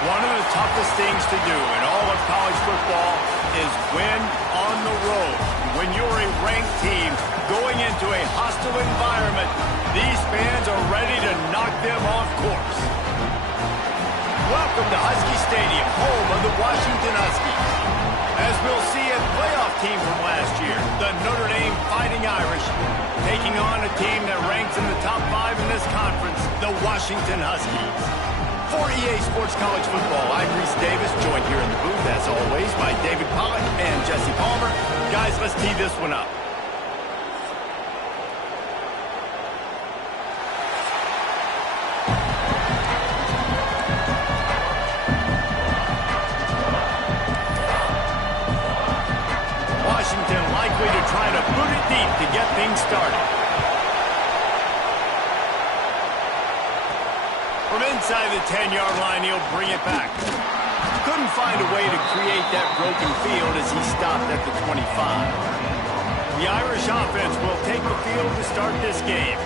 One of the toughest things to do in all of college football is win on the road. When you're a ranked team going into a hostile environment, these fans are ready to knock them off course. Welcome to Husky Stadium, home of the Washington Huskies. As we'll see a playoff team from last year, the Notre Dame Fighting Irish, taking on a team that ranks in the top 5 in this conference, the Washington Huskies. For EA Sports College Football, I'm Reese Davis, joined here in the booth, as always, by David Pollack and Jesse Palmer. Guys, let's tee this one up. Washington likely to try to boot it deep to get things started. From inside the 10-yard line, he'll bring it back. Couldn't find a way to create that broken field as he stopped at the 25. The Irish offense will take the field to start this game.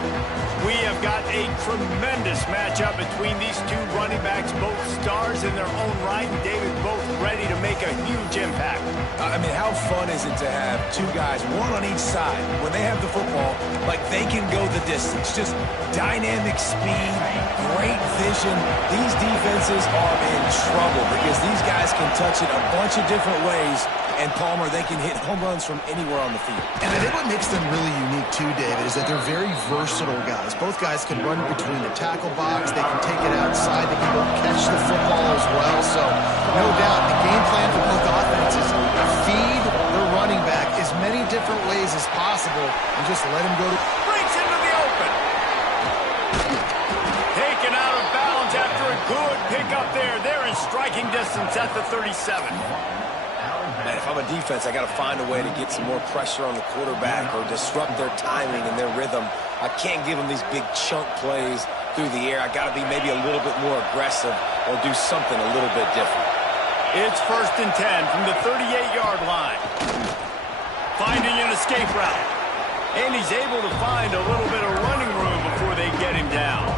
We have got a tremendous matchup between these two running backs, both stars in their own right, and David, both ready to make a huge impact. I mean, how fun is it to have two guys, one on each side, when they have the football, like they can go the distance. Just dynamic speed, great vision. These defenses are in trouble because these guys can touch it a bunch of different ways. And Palmer, they can hit home runs from anywhere on the field. And I think what makes them really unique too, David, is that they're very versatile guys. Both guys can run between the tackle box. They can take it outside. They can go catch the football as well. So, no doubt, the game plan for both offenses, feed the running back as many different ways as possible and just let him go to... Breaks into the open. Taken out of bounds after a good pickup there. They're in striking distance at the 37. Man, if I'm a defense, I got to find a way to get some more pressure on the quarterback or disrupt their timing and their rhythm. I can't give them these big chunk plays through the air. I got to be maybe a little bit more aggressive or do something a little bit different. It's 1st and 10 from the 38-yard line. Finding an escape route. And he's able to find a little bit of running room before they get him down.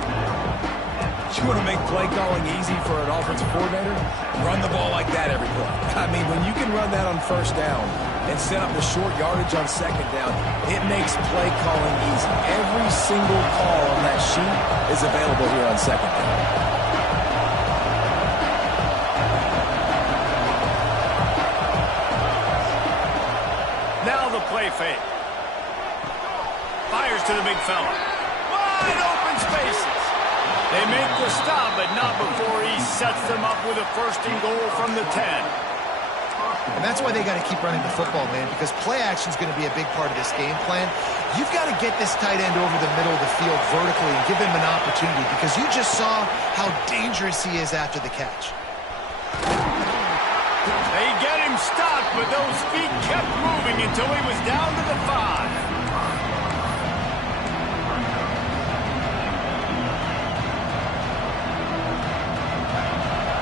You want to make play calling easy for an offensive coordinator? Run the ball like that every play. I mean, when you can run that on 1st down and set up the short yardage on 2nd down, it makes play calling easy. Every single call on that sheet is available here on 2nd down. Now the play fake. Fires to the big fella. Wide open spaces. They make the stop, but not before he sets them up with a 1st and goal from the 10. And that's why they got to keep running the football, man, because play action is going to be a big part of this game plan. You've got to get this tight end over the middle of the field vertically and give him an opportunity because you just saw how dangerous he is after the catch. They get him stopped, but those feet kept moving until he was down to the 5.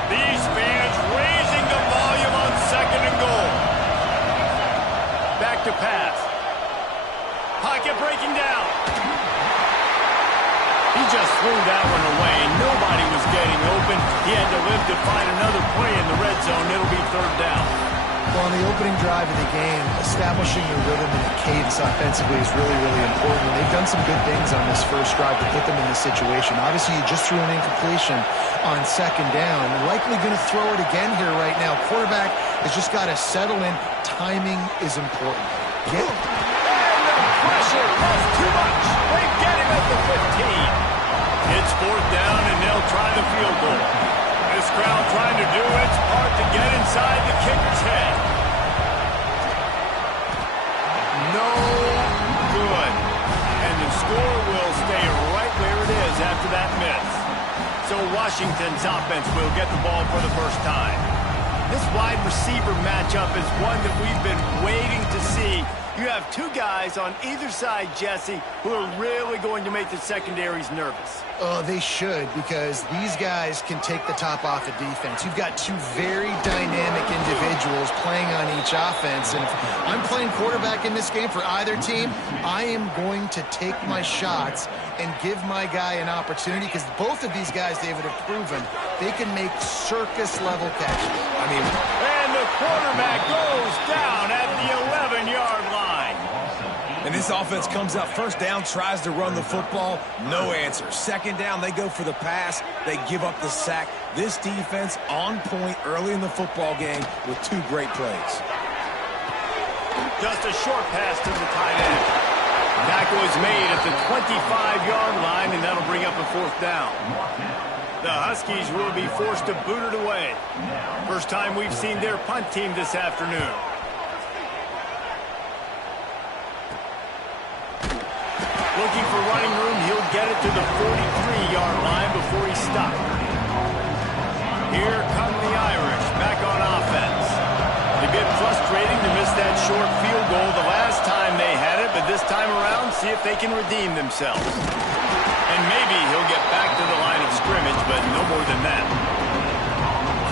These fans raising the volume on 2nd and goal. Back to pass. Pocket breaking down. He just threw that one away. Nobody was getting open. He had to live to find another play in the red zone. It'll be 3rd down. Well, on the opening drive of the game, establishing your rhythm and a cadence offensively is really, really important. And they've done some good things on this first drive to put them in this situation. Obviously, you just threw an incompletion on 2nd down. Likely going to throw it again here right now. Quarterback has just got to settle in. Timing is important. And the pressure was too much. They get him at the 15. It's 4th down, and they'll try the field goal. This crowd trying to do its part to get inside the kicker's head. No good. And the score will stay right where it is after that miss. So Washington's offense will get the ball for the first time. This wide receiver matchup is one that we've been waiting to see You have two guys on either side, Jesse, who are really going to make the secondaries nervous. Oh, they should, because these guys can take the top off of defense. You've got two very dynamic individuals playing on each offense, and if I'm playing quarterback in this game for either team, I am going to take my shots and give my guy an opportunity, because both of these guys, David, have proven they can make circus-level catches. And the quarterback goes down at the 11-yard line. And this offense comes out first down, tries to run the football, no answer. Second down, they go for the pass, they give up the sack. This defense on point early in the football game with two great plays. Just a short pass to the tight end. Tackle is made at the 25-yard line, and that'll bring up a fourth down. The Huskies will be forced to boot it away. First time we've seen their punt team this afternoon. Looking for running room, he'll get it to the 43-yard line before he stopped. Here come the Irish back on offense. A bit frustrating to miss that short field goal the last time they had it, but this time around, see if they can redeem themselves. And maybe he'll get back to the line of scrimmage, but no more than that.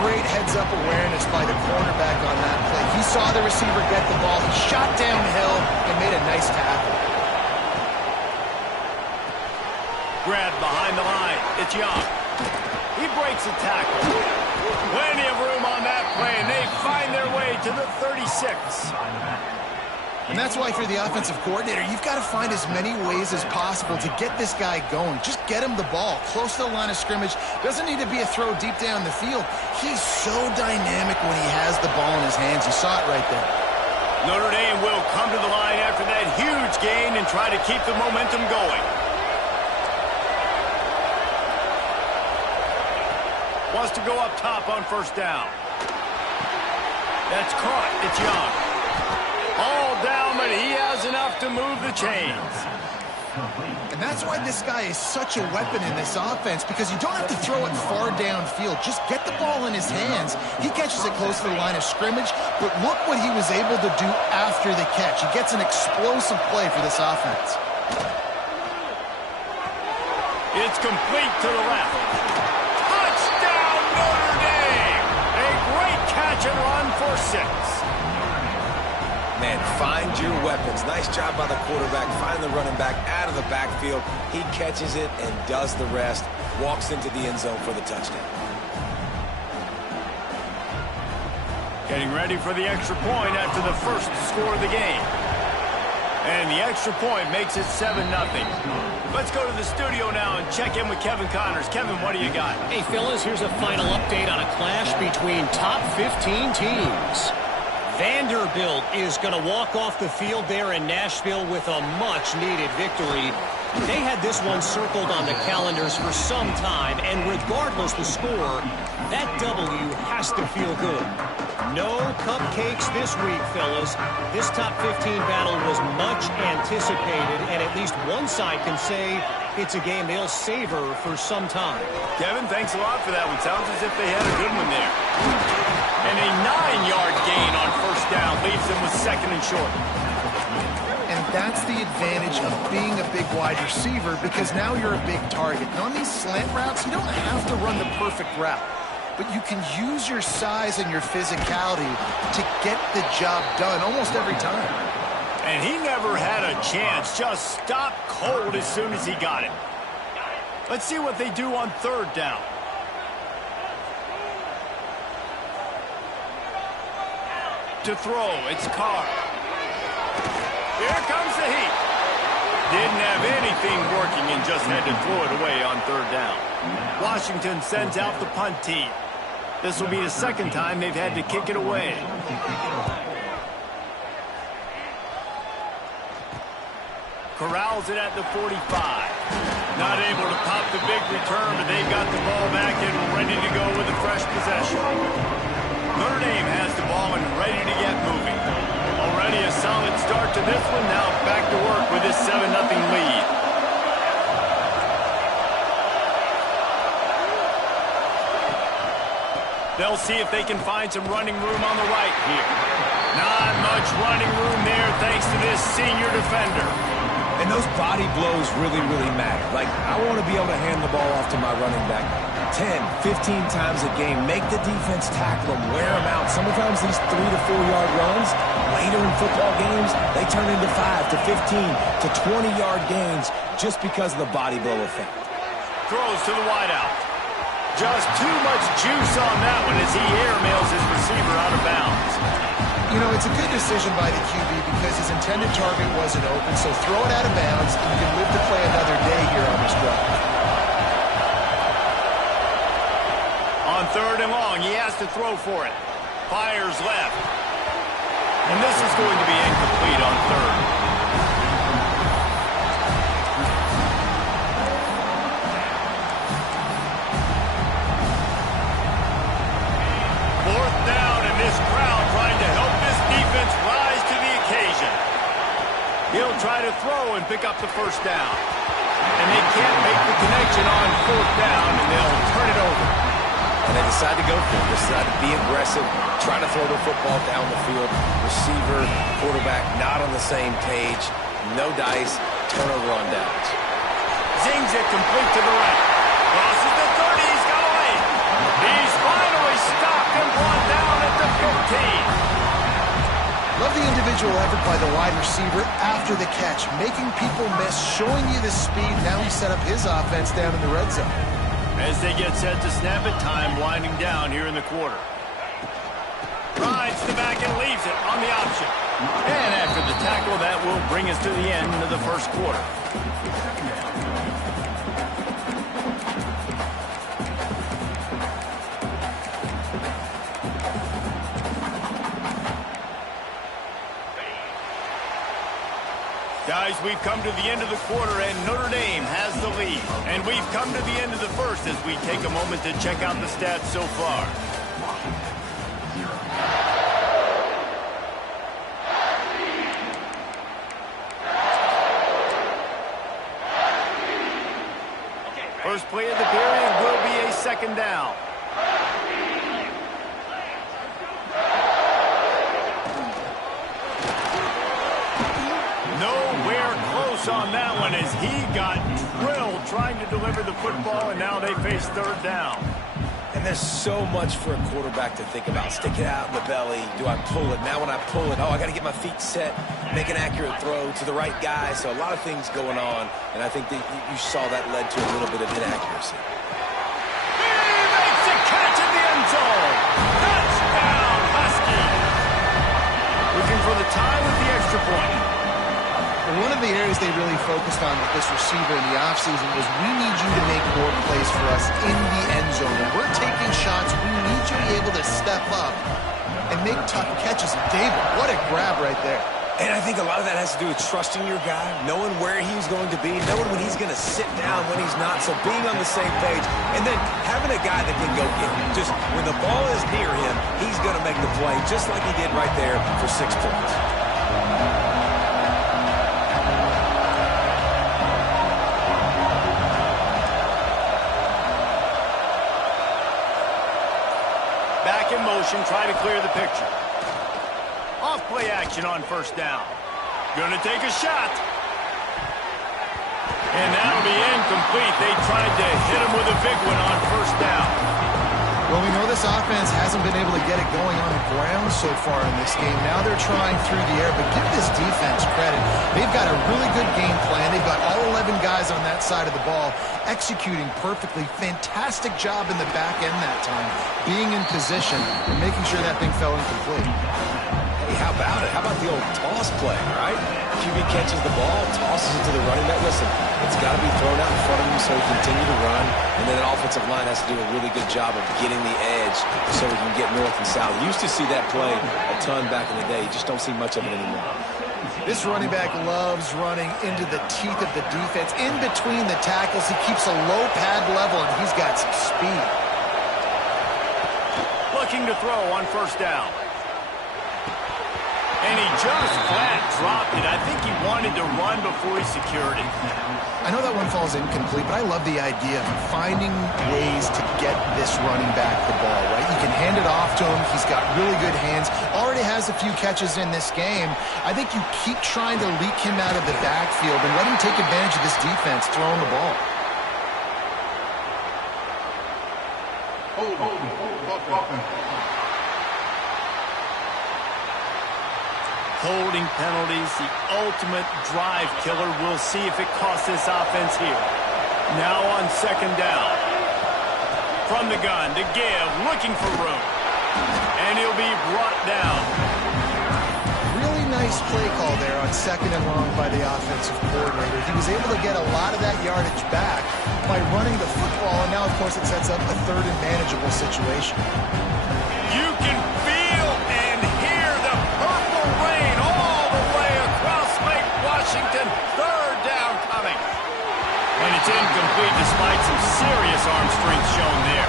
Great heads-up awareness by the cornerback on that play. He saw the receiver get the ball. He shot downhill and made a nice tackle. Grab behind the line. It's Young. He breaks a tackle. Plenty of room on that play, and they find their way to the 36. And that's why, for the offensive coordinator, you've got to find as many ways as possible to get this guy going. Just get him the ball close to the line of scrimmage. Doesn't need to be a throw deep down the field. He's so dynamic when he has the ball in his hands. You saw it right there. Notre Dame will come to the line after that huge gain and try to keep the momentum going. Wants to go up top on first down. That's caught. It's Young. All down, but he has enough to move the chains. And that's why this guy is such a weapon in this offense, because you don't have to throw it far downfield. Just get the ball in his hands. He catches it close to the line of scrimmage, but look what he was able to do after the catch. He gets an explosive play for this offense. It's complete to the left. Touchdown, Notre Dame! A great catch and run for 6. Man, find your weapons. Nice job by the quarterback. Find the running back out of the backfield. He catches it and does the rest. Walks into the end zone for the touchdown. Getting ready for the extra point after the first score of the game. And the extra point makes it 7-0. Let's go to the studio now and check in with Kevin Connors. Kevin, what do you got? Hey, fellas, here's a final update on a clash between top 15 teams. Vanderbilt is going to walk off the field there in Nashville with a much-needed victory. They had this one circled on the calendars for some time, and regardless the score, that W has to feel good. No cupcakes this week, fellas. This top 15 battle was much anticipated, and at least one side can say it's a game they'll savor for some time. Kevin, thanks a lot for that one. Sounds as if they had a good one there. And a 9-yard gain on first down leaves them with second and short. And that's the advantage of being a big wide receiver, because now you're a big target. Now, on these slant routes, you don't have to run the perfect route, but you can use your size and your physicality to get the job done almost every time. And he never had a chance. Just stopped cold as soon as he got it. Let's see what they do on third down. To throw, it's Carr. Here comes the heat. Didn't have anything working and just had to throw it away on third down. Washington sends out the punt team. This will be the second time they've had to kick it away. Corrals it at the 45. Not able to pop the big return, but they've got the ball back and ready to go with a fresh possession. Notre Dame has the ball and ready to get moving. Already a solid start to this one. Now back to work with this 7-0 lead. They'll see if they can find some running room on the right here. Not much running room there thanks to this senior defender. And those body blows really, really matter. Like, I want to be able to hand the ball off to my running back 10, 15 times a game. Make the defense tackle them, wear them out. Sometimes these 3 to 4 yard runs, later in football games, they turn into 5 to 15 to 20 yard gains just because of the body blow effect. Throws to the wideout. Just too much juice on that one as he airmails his receiver out of bounds. You know, it's a good decision by the QB because his intended target wasn't open, so throw it out of bounds, and you can live to play another day here on this drive. On 3rd and long, he has to throw for it. Fires left. And this is going to be incomplete on 3rd. Fourth down, and this crowd trying to help this defense rise to the occasion. He'll try to throw and pick up the first down. And they can't make the connection on 4th down, and they'll turn it over. And they decide to go for it. They decide to be aggressive, try to throw the football down the field. Receiver, quarterback, not on the same page. No dice, turnover on downs. Zings it complete to the right. Crosses the 30, he's got away. He's finally stopped and brought down at the 15. Love the individual effort by the wide receiver after the catch, making people miss, showing you the speed. Now he set up his offense down in the red zone. As they get set to snap it, time winding down here in the quarter. Rides the back and leaves it on the option. And after the tackle, that will bring us to the end of the first quarter. Guys, we've come to the end of the quarter, and Notre Dame has the lead. And we've come to the end of the first as we take a moment to check out the stats so far. First play of the period will be a second down. Nowhere close on that one as he got drilled trying to deliver the football, and now they face 3rd down. And there's so much for a quarterback to think about. Stick it out in the belly. Do I pull it? Now when I pull it, I got to get my feet set, make an accurate throw to the right guy. So a lot of things going on, and I think that you saw that led to a little bit of inaccuracy. He makes a catch in the end zone. Touchdown, Husky. Looking for the tie with the extra point. One of the areas they really focused on with this receiver in the offseason was we need you to make more plays for us in the end zone. When we're taking shots, we need you to be able to step up and make tough catches. David, what a grab right there. And I think a lot of that has to do with trusting your guy, knowing where he's going to be, knowing when he's going to sit down, when he's not. So being on the same page, and then having a guy that can go get him. Just when the ball is near him, he's going to make the play, just like he did right there for 6 points. Back in motion, try to clear the picture. Off play action on 1st down. Gonna take a shot. And that'll be incomplete. They tried to hit him with a big one on 1st down. Well, we know this offense hasn't been able to get it going on the ground so far in this game. Now they're trying through the air, but give this defense credit. They've got a really good game plan. They've got all 11 guys on that side of the ball executing perfectly. Fantastic job in the back end that time, being in position and making sure that thing fell incomplete. Hey, how about it? How about the old toss play, right? QB catches the ball, tosses it to the running back. Listen, it's got to be thrown out in front of him so he can continue to run. And then the offensive line has to do a really good job of getting the edge so we can get north and south. Used to see that play a ton back in the day. You just don't see much of it anymore. This running back loves running into the teeth of the defense. In between the tackles, he keeps a low pad level, and he's got some speed. Looking to throw on 1st down. And he just flat dropped it. I think he wanted to run before he secured it. I know that one falls incomplete, but I love the idea of finding ways to get this running back the ball, right? You can hand it off to him. He's got really good hands. Already has a few catches in this game. I think you keep trying to leak him out of the backfield and let him take advantage of this defense throwing the ball. Holding penalties, the ultimate drive killer. We'll see if it costs this offense here. Now on second down. From the gun to give, looking for room. And he'll be brought down. Really nice play call there on second and long by the offensive coordinator. He was able to get a lot of that yardage back by running the football, and now, of course, it sets up a third and manageable situation. You can feel and hear the purple rain all the way across Lake Washington. Third down coming. And it's incomplete despite some serious arm strength shown there.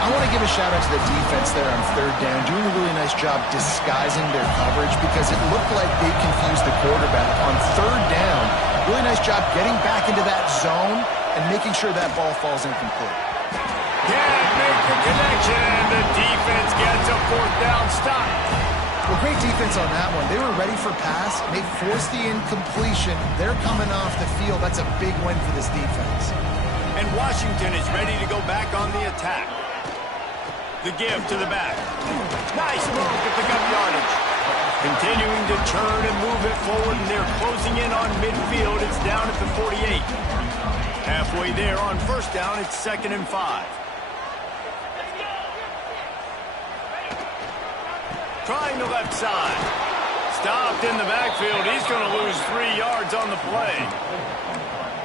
I want to give a shout-out to the defense there on third down, doing a really nice job disguising their coverage because it looked like they confused the quarterback. On third down, really nice job getting back into that zone and making sure that ball falls incomplete. Can't make the connection, and the defense gets a fourth down stop. Well, great defense on that one. They were ready for pass. They forced the incompletion. They're coming off the field. That's a big win for this defense. And Washington is ready to go back on the attack. The give to the back. Nice move to pick up yardage. Continuing to turn and move it forward, and they're closing in on midfield. It's down at the 48. Halfway there on first down, it's 2nd and 5. Trying the left side. Stopped in the backfield. He's going to lose 3 yards on the play.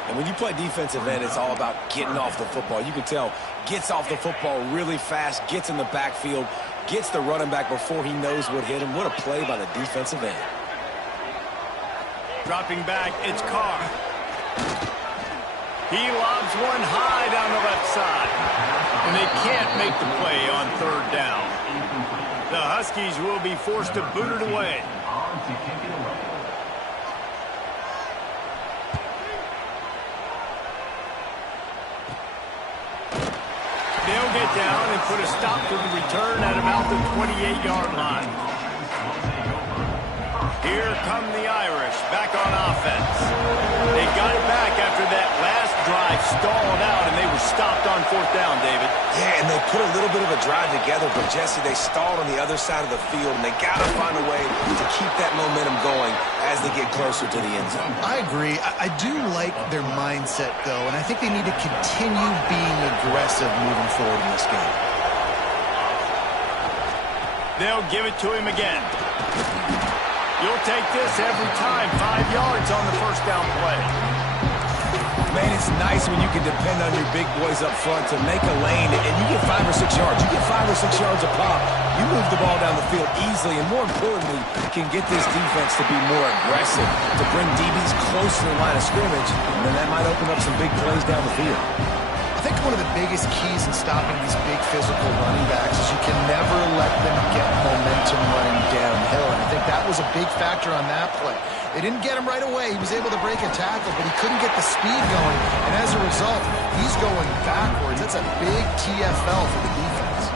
And when you play defensive end, it's all about getting off the football. You can tell, gets off the football really fast, gets in the backfield, gets the running back before he knows what hit him. What a play by the defensive end. Dropping back, it's Carr. He lobs one high down the left side. And they can't make the play on third down. The Huskies will be forced to boot it away. They'll get down and put a stop to the return at about the 28-yard line. Here come the Irish back on offense. They got it back after that last drive stalled out, and they were stopped on fourth down, David. Yeah, and they put a little bit of a drive together, but Jesse, they stalled on the other side of the field, and they got to find a way to keep that momentum going as they get closer to the end zone. I agree. I do like their mindset, though, and I think they need to continue being aggressive moving forward in this game. They'll give it to him again. You'll take this every time. 5 yards on the first down play. Man, it's nice when you can depend on your big boys up front to make a lane, and you get 5 or 6 yards. You get 5 or 6 yards a pop. You move the ball down the field easily, and more importantly, can get this defense to be more aggressive, to bring DBs close to the line of scrimmage, and then that might open up some big plays down the field. I think one of the biggest keys in stopping these big physical running backs is you can never let them get momentum running downhill. And I think that was a big factor on that play. They didn't get him right away. He was able to break a tackle, but he couldn't get the speed going. And as a result, he's going backwards. That's a big TFL for the defense.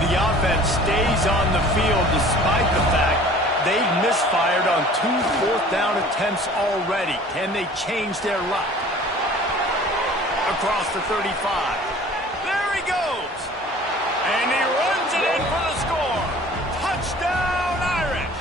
The offense stays on the field despite the fact they've misfired on 2 fourth-down attempts already. Can they change their luck? Across the 35. There he goes. And he runs it in for the score. Touchdown, Irish.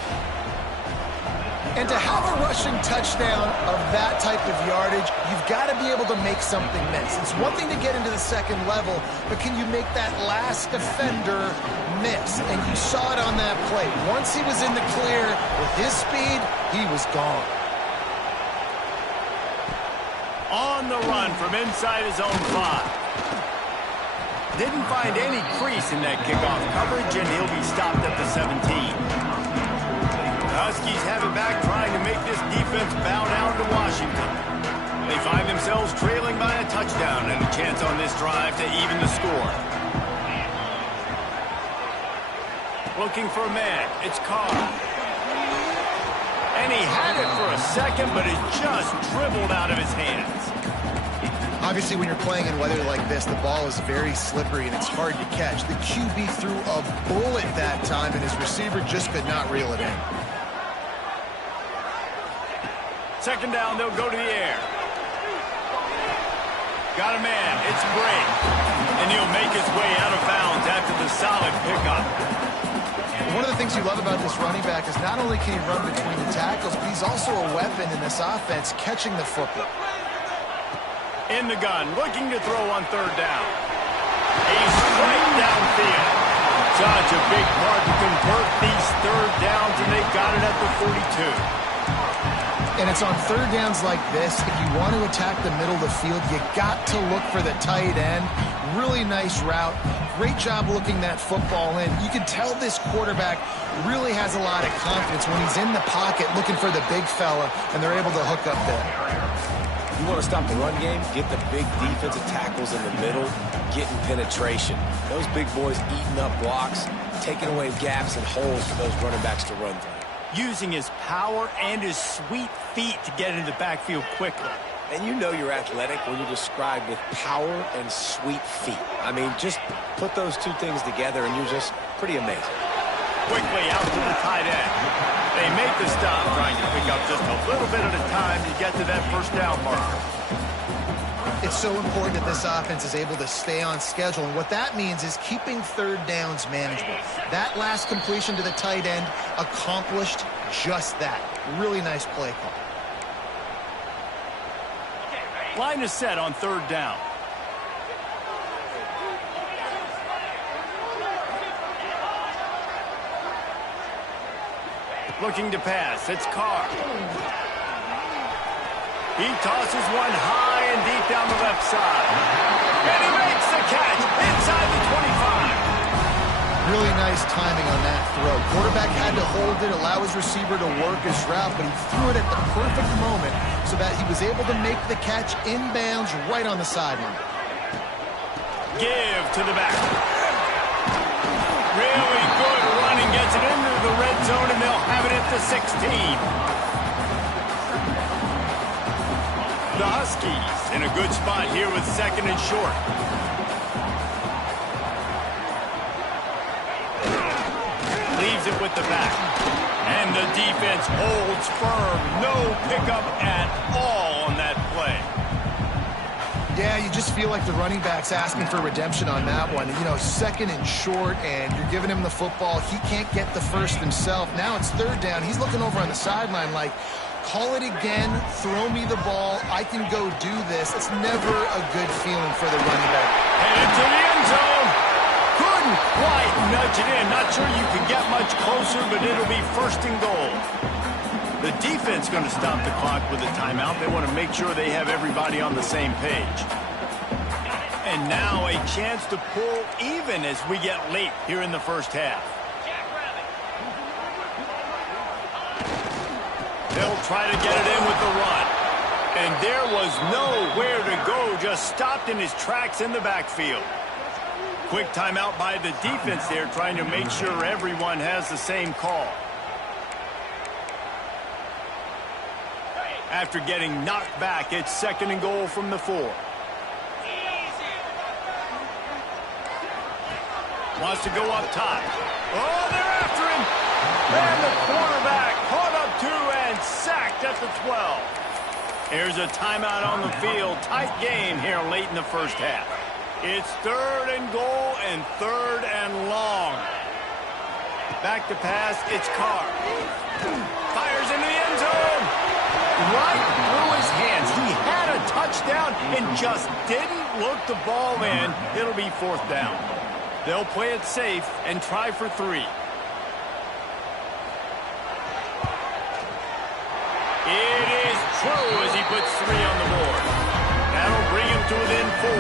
And to have a rushing touchdown of that type of yardage, you've got to be able to make something miss. It's one thing to get into the second level, but can you make that last defender miss? And you saw it on that play. Once he was in the clear with his speed, he was gone. On the run from inside his own 5. Didn't find any crease in that kickoff coverage, and he'll be stopped at the 17. The Huskies have it back, trying to make this defense bow down to Washington. They find themselves trailing by a touchdown and a chance on this drive to even the score. Looking for a man. It's Carr. And he had it for a second, but it just dribbled out of his hands. Obviously, when you're playing in weather like this, the ball is very slippery and it's hard to catch. The QB threw a bullet that time, and his receiver just could not reel it in. Second down, they'll go to the air. Got a man. It's Bray. And he'll make his way out of bounds after the solid pickup. One of the things you love about this running back is not only can he run between the tackles, but he's also a weapon in this offense, catching the football. In the gun, looking to throw on third down. He's straight downfield. Such a big part to convert these third downs, and they got it at the 42. And it's on third downs like this, if you want to attack the middle of the field, you got to look for the tight end. Really nice route. Great job looking that football in. You can tell this quarterback really has a lot of confidence when he's in the pocket looking for the big fella, and they're able to hook up there. You want to stop the run game? Get the big defensive tackles in the middle, getting penetration. Those big boys eating up blocks, taking away gaps and holes for those running backs to run through. Using his power and his sweet feet to get into the backfield quickly. And you know you're athletic when you're described with power and sweet feet. I mean, just put those two things together and you're just pretty amazing. Quickly out to the tight end. They make the stop, trying to pick up just a little bit at a time to get to that first down marker. It's so important that this offense is able to stay on schedule, and what that means is keeping third downs manageable. That last completion to the tight end accomplished just that. Really nice play call. Line is set on third down. Looking to pass, it's Carr. He tosses one high and deep down the left side. And he makes the catch inside the 25. Really nice timing on that throw. Quarterback had to hold it, allow his receiver to work his route, but he threw it at the perfect moment so that he was able to make the catch inbounds right on the sideline. Give to the back. Really good running, gets it into the red zone, and they'll have it at the 16. The Huskies in a good spot here with second and short. Leaves it with the back. And the defense holds firm. No pickup at all on that play. Yeah, you just feel like the running back's asking for redemption on that one. You know, second and short, and you're giving him the football. He can't get the first himself. Now it's third down. He's looking over on the sideline like, call it again, throw me the ball, I can go do this. It's never a good feeling for the running back. Headed to the end zone. Couldn't quite nudge it in. Not sure you can get much closer, but it'll be first and goal. The defense going to stop the clock with a timeout. They want to make sure they have everybody on the same page. And now a chance to pull even as we get late here in the first half. They'll try to get it in with the run. And there was nowhere to go, just stopped in his tracks in the backfield. Quick timeout by the defense there, trying to make sure everyone has the same call. After getting knocked back, it's second and goal from the 4. Wants to go up top. Oh, they're after him. And the quarterback caught up to and sacked at the 12. Here's a timeout on the field. Tight game here late in the first half. It's third and goal and third and long. Back to pass, it's Carr. Fires into the end zone. Right through his hands. He had a touchdown and just didn't look the ball in. It'll be fourth down. They'll play it safe and try for 3. It is true as he puts 3 on the board. That'll bring him to within 4.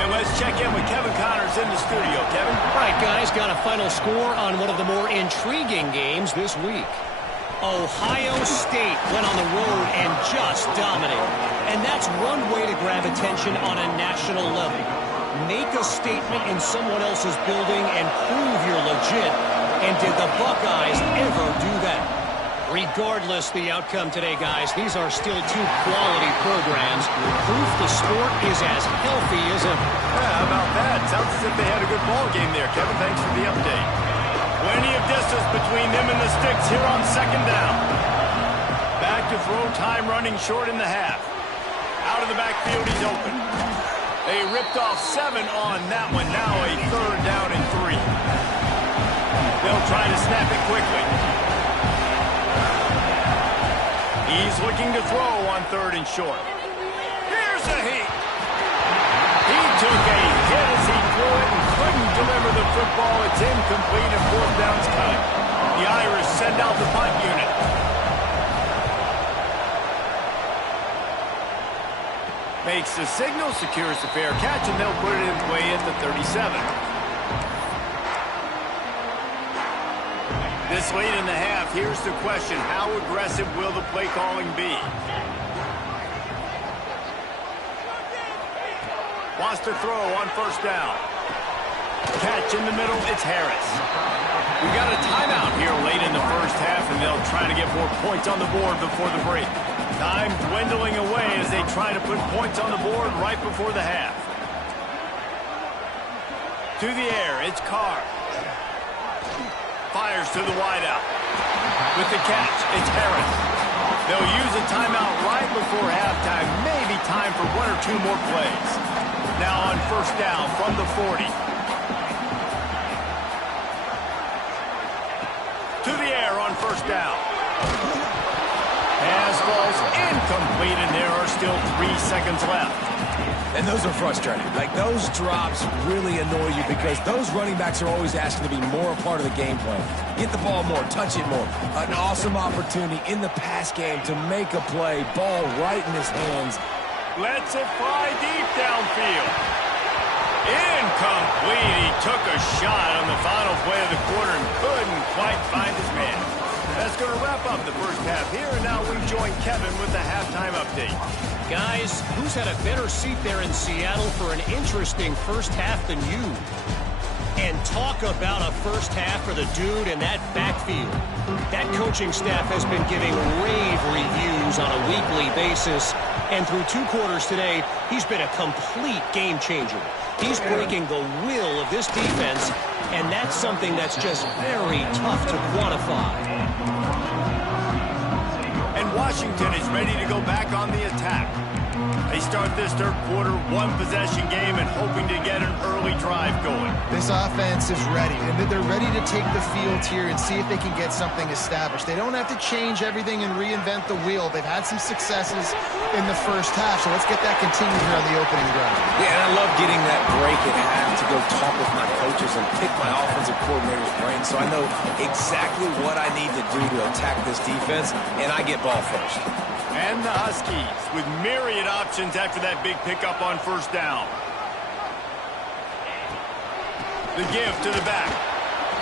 And let's check in with Kevin Connors in the studio. Kevin? All right, guys, got a final score on one of the more intriguing games this week. Ohio State went on the road and just dominated. And that's one way to grab attention on a national level. Make a statement in someone else's building and prove you're legit. And did the Buckeyes ever do that? Regardless the outcome today, guys, these are still two quality programs. Proof the sport is as healthy as ever. Yeah, how about that? Sounds as if they had a good ball game there, Kevin. Thanks for the update. Plenty of distance between them and the sticks here on second down. Back to throw, time running short in the half. Out of the backfield, he's open. They ripped off 7 on that one. Now a third down and 3. They'll try to snap it quickly. He's looking to throw on 3rd and short. Here's a heat. He took a hit as he threw it and couldn't deliver the football. It's incomplete and 4th down's coming. The Irish send out the punt unit. Makes the signal, secures the fair catch, and they'll put it in play at the 37. This late in the half, here's the question. How aggressive will the play calling be? Wants to throw on 1st down. Catch in the middle, it's Harris. We got a timeout here late in the first half, and they'll try to get more points on the board before the break. Time dwindling away as they try to put points on the board right before the half. To the air, it's Carr. Fires to the wideout. With the catch, it's Harris. They'll use a timeout right before halftime. Maybe time for 1 or 2 more plays. Now on 1st down from the 40. To the air on 1st down. Pass falls incomplete, and there are still 3 seconds left. And those are frustrating. Like, those drops really annoy you because those running backs are always asking to be more a part of the game plan. Get the ball more, touch it more. An awesome opportunity in the pass game to make a play. Ball right in his hands. Lets it fly deep downfield. Incomplete. He took a shot on the final play of the quarter and couldn't quite find his man. That's going to wrap up the first half here, and now we join Kevin with the halftime update. Guys, who's had a better seat there in Seattle for an interesting first half than you? And talk about a first half for the dude in that backfield. That coaching staff has been giving rave reviews on a weekly basis, and through 2 quarters today, he's been a complete game changer. He's breaking the will of this defense, and that's something that's just very tough to quantify. And Washington is ready to go back on the attack. They start this 3rd quarter 1-possession game and hoping to get an early drive going. This offense is ready, and they're ready to take the field here and see if they can get something established. They don't have to change everything and reinvent the wheel. They've had some successes in the first half, so let's get that continued here on the opening drive. Yeah, and I love getting that break at half to go talk with my coaches and pick my offensive coordinator's brain so I know exactly what I need to do to attack this defense, and I get ball first. And the Huskies with myriad options after that big pickup on 1st down. The give to the back.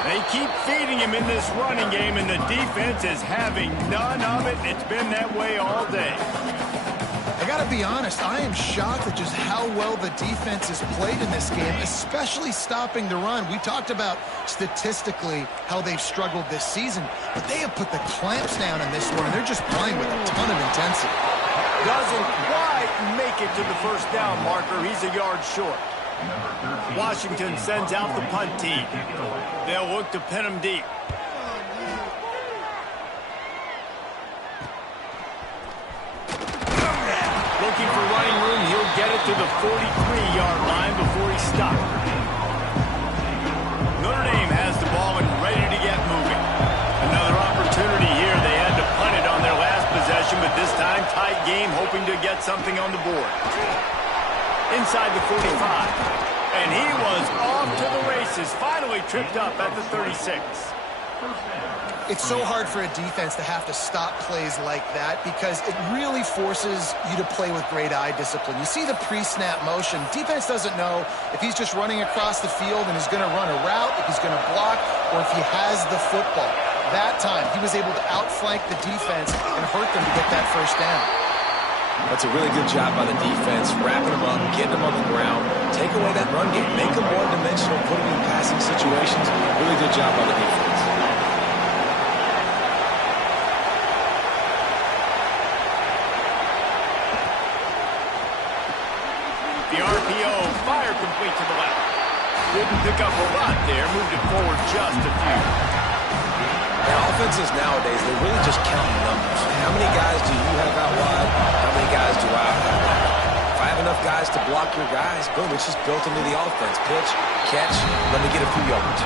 They keep feeding him in this running game, and the defense is having none of it. It's been that way all day. I got to be honest, I am shocked at just how well the defense has played in this game, especially stopping the run. We talked about statistically how they've struggled this season, but they have put the clamps down in this one, and they're just playing with a ton of intensity. Doesn't quite make it to the 1st down marker. He's a yard short. Washington sends out the punt team. They'll look to pin him deep. Looking for running room, he'll get it to the 43-yard line before he's stopped. Notre Dame has the ball and ready to get moving. Another opportunity here. They had to punt it on their last possession, but this time tight game, hoping to get something on the board. Inside the 45. And he was off to the races, finally tripped up at the 36. It's so hard for a defense to have to stop plays like that because it really forces you to play with great eye discipline. You see the pre-snap motion. Defense doesn't know if he's just running across the field and is going to run a route, if he's going to block, or if he has the football. That time, he was able to outflank the defense and hurt them to get that 1st down. That's a really good job by the defense, wrapping them up, getting them on the ground, take away that run game, make them one-dimensional, put them in passing situations. Really good job by the defense. RPO, fire complete to the left. Didn't pick up a lot there, moved it forward just a few. Now, offenses nowadays, they're really just counting numbers. How many guys do you have out wide? How many guys do I have out wide? If I have enough guys to block your guys, boom, it's just built into the offense. Pitch, catch, let me get a few yards.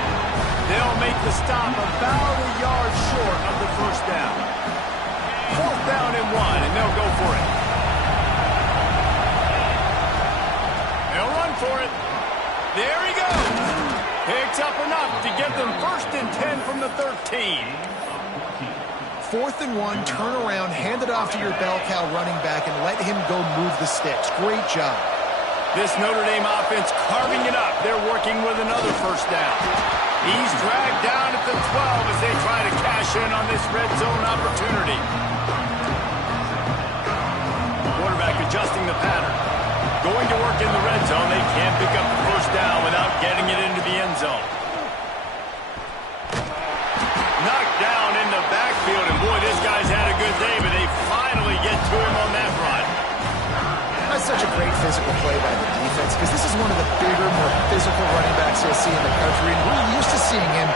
They'll make the stop about a yard short of the first down. 4th down and 1, and they'll go for it. They'll run for it. There he goes. Picks up enough to give them 1st and 10 from the 13. 4th and 1, turn around, hand it off to your bell cow running back, and let him go move the sticks. Great job. This Notre Dame offense carving it up. They're working with another 1st down. He's dragged down at the 12 as they try to cash in on this red zone opportunity. Quarterback adjusting the pattern. Going to work in the red zone. They can't pick up the 1st down without getting it into the end zone. Knocked down in the backfield, and boy, this guy's had a good day, but they finally get to him on that run. That's such a great physical play by the defense because this is one of the bigger, more physical running backs you'll see in the country, and we're used to seeing him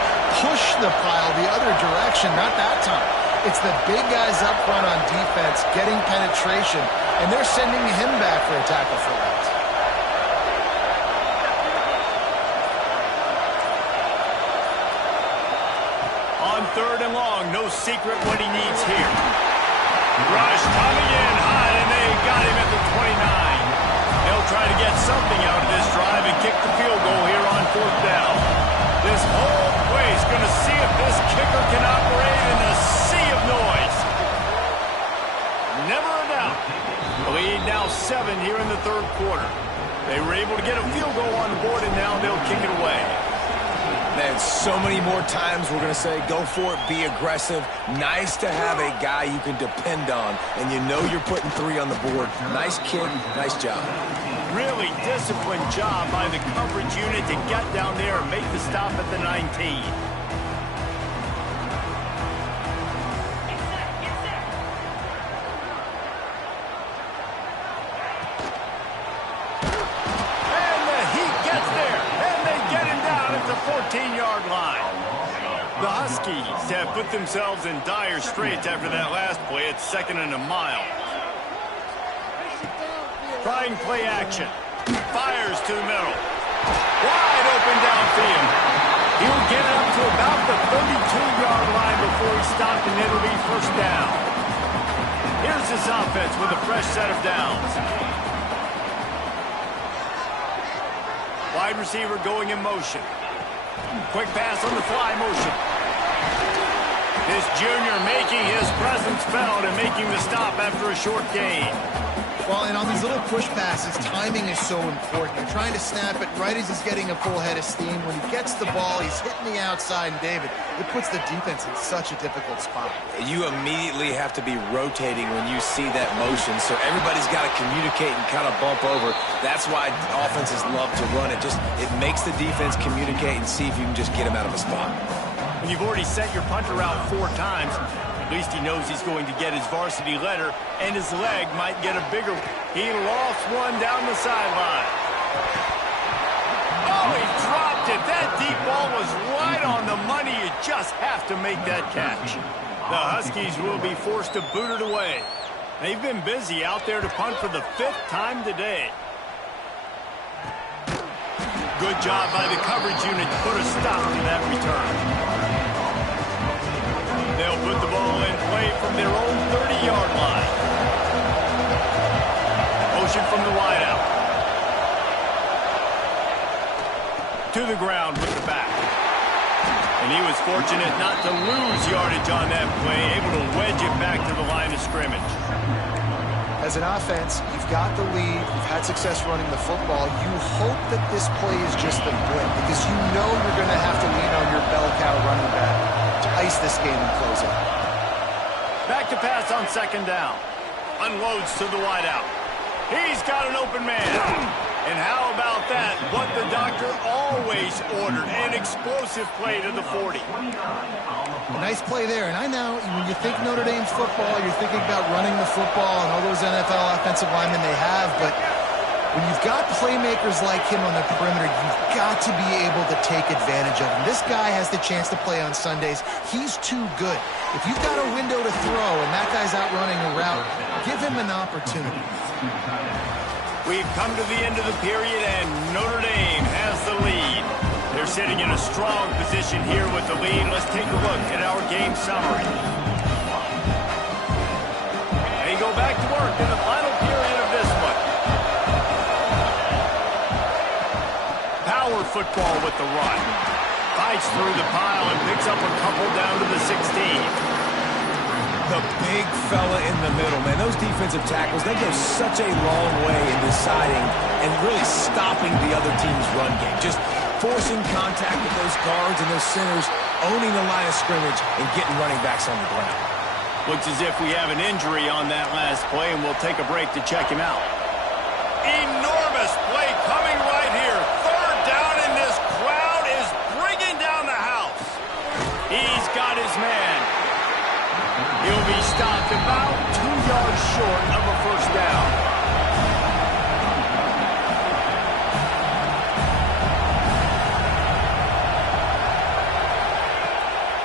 push the pile the other direction, not that time. It's the big guys up front on defense getting penetration, and they're sending him back for a tackle for loss. On 3rd and long, no secret what he needs here. Rush coming in high, and they got him at the 29. They'll try to get something out of this drive and kick the field goal here on 4th down. This whole place going to see if this kicker can operate in a sea of noise. Never a doubt. The lead now 7 here in the 3rd quarter. They were able to get a field goal on the board, and now they'll kick it away. Man, so many more times we're going to say, go for it, be aggressive. Nice to have a guy you can depend on, and you know you're putting 3 on the board. Nice kid, nice job. Really disciplined job by the coverage unit to get down there and make the stop at the 19. And the heat gets there, and they get him down at the 14-yard line. The Huskies have put themselves in dire straits after that last play. It's 2nd and a mile. Trying play action. Fires to the middle. Wide open downfield. He'll get it up to about the 32-yard line before he's stopped, and it'll be 1st down. Here's this offense with a fresh set of downs. Wide receiver going in motion. Quick pass on the fly motion. This junior making his presence felt and making the stop after a short gain. Well, and on these little push passes, timing is so important. You're trying to snap it right as he's getting a full head of steam. When he gets the ball, he's hitting the outside, and David, it puts the defense in such a difficult spot. You immediately have to be rotating when you see that motion, so everybody's got to communicate and kind of bump over. That's why offenses love to run it. It makes the defense communicate and see if you can just get him out of a spot. When you've already sent your punter out 4 times, at least he knows he's going to get his varsity letter, and his leg might get a bigger one. He lost one down the sideline. Oh, he dropped it. That deep ball was right on the money. You just have to make that catch. The Huskies will be forced to boot it away. They've been busy out there to punt for the 5th time today. Good job by the coverage unit to put a stop to that return. They'll put the ball in play from their own 30-yard line. Motion from the wideout. To the ground with the back. And he was fortunate not to lose yardage on that play, able to wedge it back to the line of scrimmage. As an offense, you've got the lead, you've had success running the football. You hope that this play is just a blip because you know you're going to have to lean on your bell cow running back to ice this game and close it. Back to pass on 2nd down. Unloads to the wideout. He's got an open man. And how about that? What the doctor always ordered, an explosive play to the 40. A nice play there. And I know when you think Notre Dame football, you're thinking about running the football and all those NFL offensive linemen they have. But When you've got playmakers like him on the perimeter, you've got to be able to take advantage of him. This guy has the chance to play on Sundays. He's too good. If you've got a window to throw and that guy's out running a route, give him an opportunity. We've come to the end of the period, and Notre Dame has the lead. They're sitting in a strong position here with the lead. Let's take a look at our game summary. They go back to work in the final period of this one. Power football with the run. Fights through the pile and picks up a couple down to the 16. The big fella in the middle, man. Those defensive tackles, they go such a long way in deciding and really stopping the other team's run game. Just forcing contact with those guards and those centers, owning the line of scrimmage, and getting running backs on the ground. Looks as if we have an injury on that last play, and we'll take a break to check him out. Enormous play coming right here. Third down, and this crowd is bringing down the house. He's got his man. He'll be stopped about 2 yards short of a first down.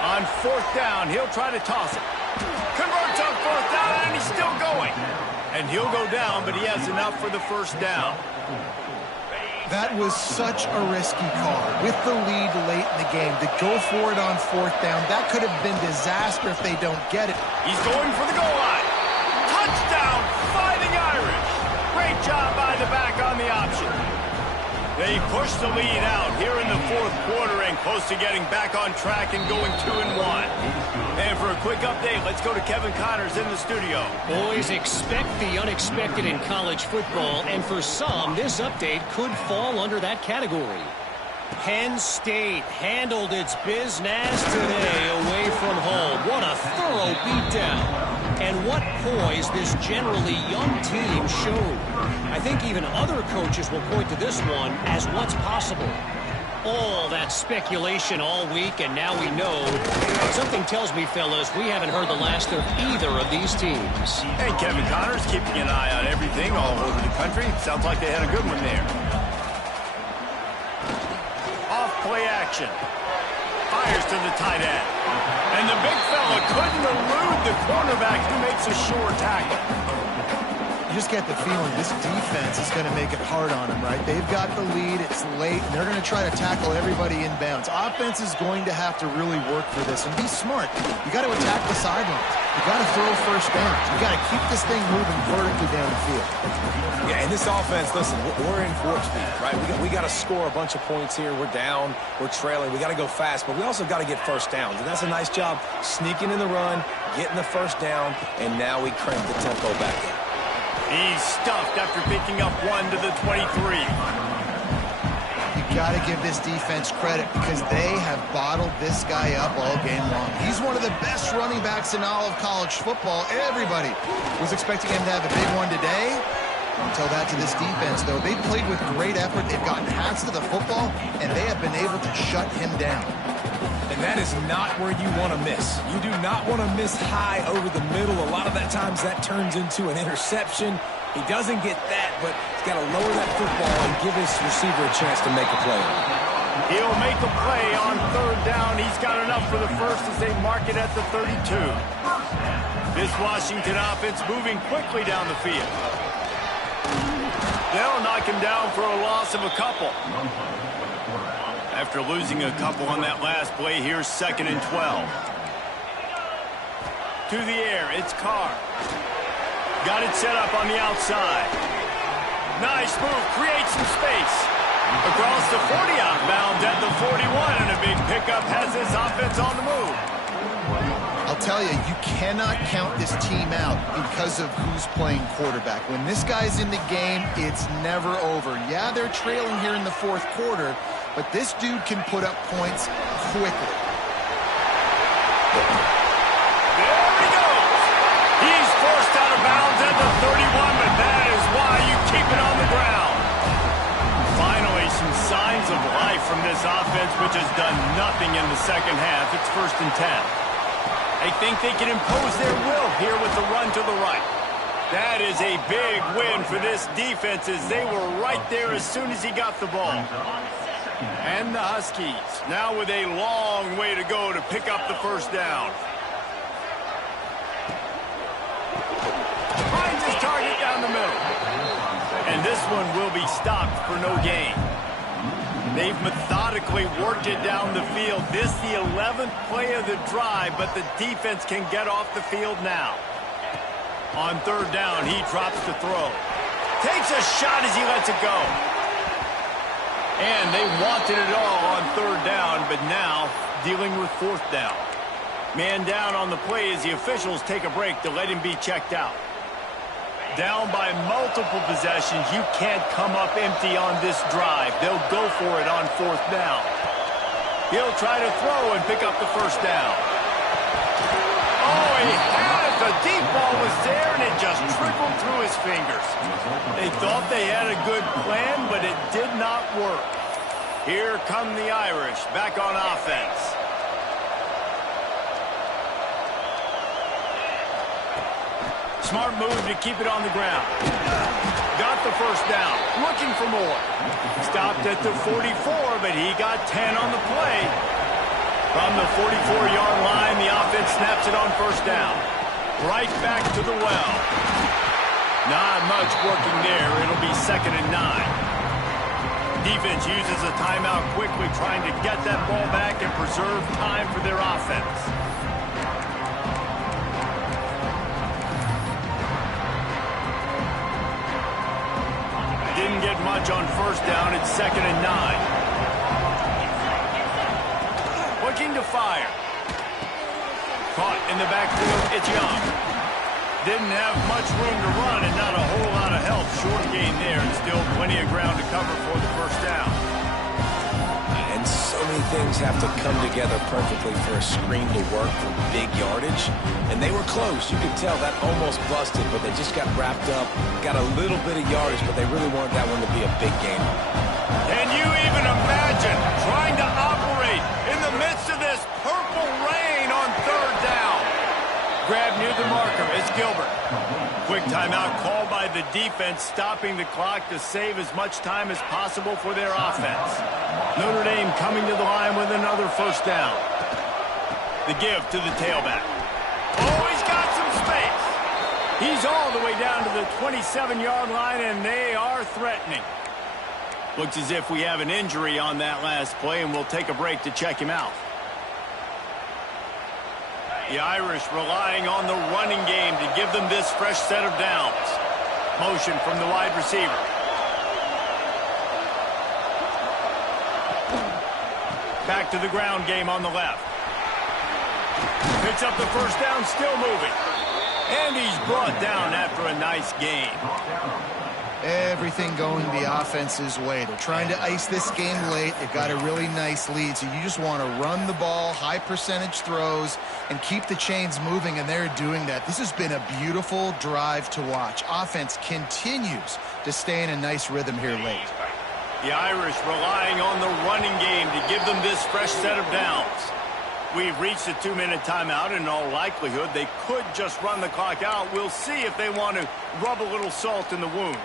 On fourth down, he'll try to toss it. Converts on fourth down, and he's still going. And he'll go down, but he has enough for the first down. That was such a risky call. With the lead late in the game, to go for it on fourth down, that could have been disaster if they don't get it. He's going for the goal line. Touchdown, Fighting Irish. Great job by the back on the option. They push the lead out here in the fourth quarter and close to getting back on track and going 2-1. And for a quick update, let's go to Kevin Connors in the studio. Boys, expect the unexpected in college football, and for some, this update could fall under that category. Penn State handled its business today away from home. What a thorough beatdown. And what poise this generally young team showed. I think even other coaches will point to this one as what's possible. All that speculation all week, and now we know. Something tells me, fellas, we haven't heard the last of either of these teams. Hey, Kevin Connors, keeping an eye on everything all over the country. Sounds like they had a good one there. Off-play action. Fires to the tight end. And the big fella couldn't elude the cornerback who makes a sure tackle. You just get the feeling this defense is going to make it hard on them, right? They've got the lead, it's late, and they're going to try to tackle everybody inbounds. Offense is going to have to really work for this and be smart. You got to attack the sidelines. You got to throw first downs. You got to keep this thing moving vertically down the field. Yeah, and this offense, listen, we're in warp speed, right? We got to score a bunch of points here. We're down, we're trailing. We got to go fast, but we also got to get first downs. And that's a nice job sneaking in the run, getting the first down, and now we crank the tempo back in. He's stuffed after picking up one to the 23. You got to give this defense credit because they have bottled this guy up all game long. He's one of the best running backs in all of college football. Everybody was expecting him to have a big one today. Don't tell that to this defense, though. They played with great effort. They've gotten hats to the football, and they have been able to shut him down. And that is not where you want to miss. You do not want to miss high over the middle. A lot of that times that turns into an interception. He doesn't get that, but he's got to lower that football and give his receiver a chance to make a play. He'll make a play on third down. He's got enough for the first as they mark it at the 32. This Washington offense moving quickly down the field. They'll knock him down for a loss of a couple. After losing a couple on that last play, here's 2nd and 12. To the air, it's Carr. Got it set up on the outside. Nice move, creates some space. Across the 40 outbound at the 41, and a big pickup has this offense on the move. I'll tell you, you cannot count this team out because of who's playing quarterback. When this guy's in the game, it's never over. Yeah, they're trailing here in the fourth quarter, but this dude can put up points quickly. There he goes. He's forced out of bounds at the 31, but that is why you keep it on the ground. Finally, some signs of life from this offense, which has done nothing in the second half. It's 1st and 10. They think they can impose their will here with the run to the right. That is a big win for this defense as they were right there as soon as he got the ball. And the Huskies now with a long way to go to pick up the first down. Finds his target down the middle. And this one will be stopped for no gain. They've methodically worked it down the field. This the 11th play of the drive, but the defense can get off the field now. On third down, he drops the throw. Takes a shot as he lets it go. And they wanted it all on third down, but now dealing with fourth down. Man down on the play as the officials take a break to let him be checked out. Down by multiple possessions, you can't come up empty on this drive. They'll go for it on fourth down. He'll try to throw and pick up the first down. Oh, he had it. The deep ball was there, and it just trickled through his fingers. They thought they had a good plan, but it did not work. Here come the Irish back on offense. Smart move to keep it on the ground. Got the first down. Looking for more. Stopped at the 44, but he got 10 on the play. From the 44-yard line, the offense snaps it on first down. Right back to the well. Not much working there. It'll be 2nd and 9. Defense uses a timeout quickly, trying to get that ball back and preserve time for their offense. Didn't get much on first down. It's 2nd and 9. Looking to fire. Caught in the backfield. It's Young. Didn't have much room to run and not a whole lot of help. Short gain there and still plenty of ground to cover for the first down. And so many things have to come together perfectly for a screen to work for big yardage. And they were close. You could tell that almost busted, but they just got wrapped up, got a little bit of yardage, but they really wanted that one to be a big game. Can you even imagine trying to operate in the midst of this purple rain on third down? Grab near the marker. It's Gilbert. Quick timeout called by the defense, stopping the clock to save as much time as possible for their offense. Notre Dame coming to the line with another first down. The give to the tailback. Oh, he's got some space. He's all the way down to the 27-yard line, and they are threatening. Looks as if we have an injury on that last play, and we'll take a break to check him out. The Irish relying on the running game to give them this fresh set of downs. Motion from the wide receiver. Back to the ground game on the left. Picks up the first down, still moving. And he's brought down after a nice gain. Everything going the offense's way. They're trying to ice this game late. They've got a really nice lead, so you just want to run the ball, high percentage throws, and keep the chains moving, and they're doing that. This has been a beautiful drive to watch. Offense continues to stay in a nice rhythm here late. The Irish relying on the running game to give them this fresh set of downs. We've reached a 2-minute timeout. In all likelihood, they could just run the clock out. We'll see if they want to rub a little salt in the wound.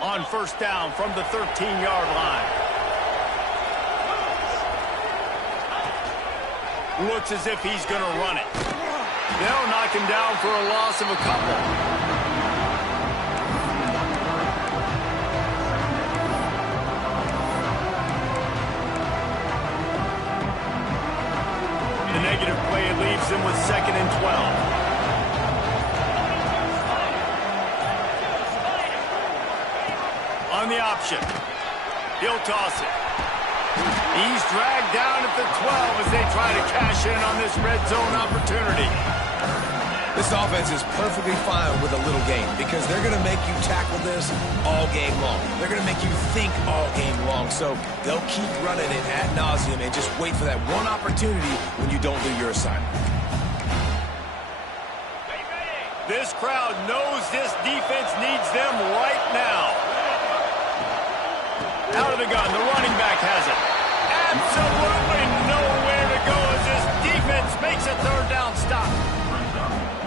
On first down from the 13-yard line. Looks as if he's going to run it. They'll knock him down for a loss of a couple. The negative play leaves them with 2nd and 12. On the option. He'll toss it. He's dragged down at the 12 as they try to cash in on this red zone opportunity. This offense is perfectly fine with a little game because they're going to make you tackle this all game long. They're going to make you think all game long. So they'll keep running it ad nauseum and just wait for that one opportunity when you don't do your assignment. This crowd knows this defense needs them right now. Out of the gun, the running back has it. Absolutely nowhere to go as this defense makes a third down stop.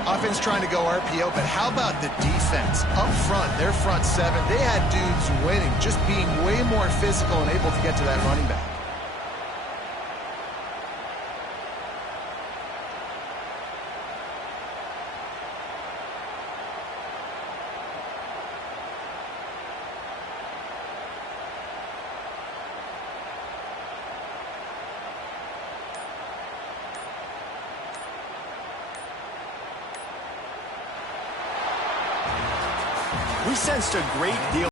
Offense trying to go RPO, but how about the defense? Up front, their front seven, they had dudes winning, just being way more physical and able to get to that running back. We sensed a great deal